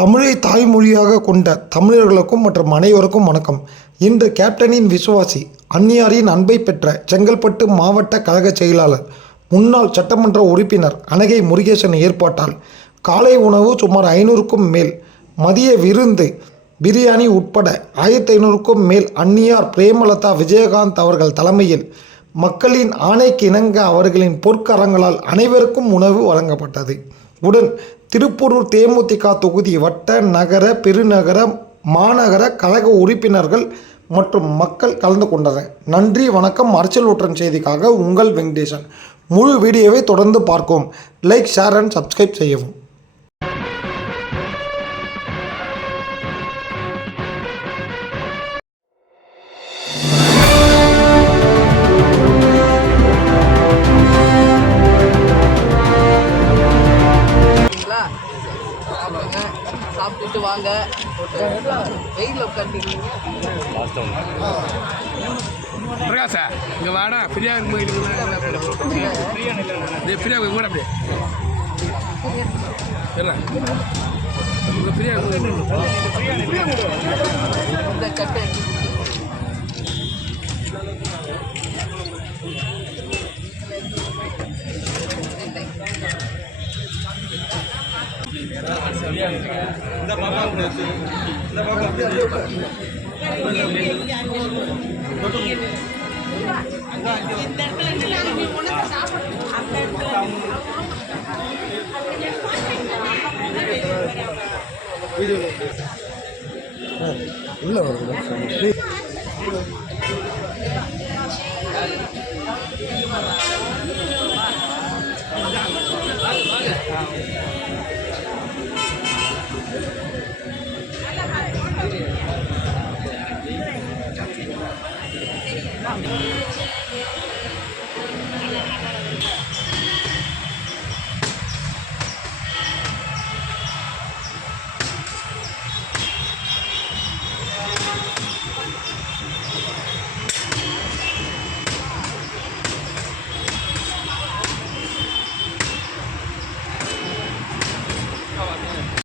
தமிழை தாய்மொழியாக கொண்ட தமிழர்களுக்கும் மற்றும் அனைவருக்கும் வணக்கம். இன்று கேப்டனின் விசுவாசி, அந்நியாரின் அன்பை பெற்ற செங்கல்பட்டு மாவட்ட கழக செயலாளர், முன்னாள் சட்டமன்ற உறுப்பினர் அனகை முருகேசன் ஏற்பாட்டால் காலை உணவு சுமார் 500க்கும் மேல், மதிய விருந்து பிரியாணி உட்பட 1500க்கும் மேல் அந்நியார் பிரேமலதா விஜயகாந்த் அவர்கள் தலைமையில் மக்களின் ஆணைக்கு இணங்க அவர்களின் பொற்கரங்களால் அனைவருக்கும் உணவு வழங்கப்பட்டது. உடன் திருப்பூரூர் தேமுதிக தொகுதி வட்ட, நகர, பெருநகர, மாநகர கழக உறுப்பினர்கள் மற்றும் மக்கள் கலந்து கொண்டனர். நன்றி, வணக்கம். அரசியல் ஊற்றன் செய்திக்காக உங்கள் வெங்கடேசன். முழு வீடியோவை தொடர்ந்து பார்க்கவும். லைக், ஷேர் அண்ட் சப்ஸ்கிரைப் செய்யவும். சாப்பிட்டு வாங்க. வெயிலில் உட்காந்துருக்கீங்க. பிரகாஷா இங்கே வாடா, ஃப்ரீயாக இருக்கும். ஃப்ரீயாக கூட அப்படியே ஃப்ரீயாக இந்த கட்டை இந்த பாப்பா உள்ள வருது.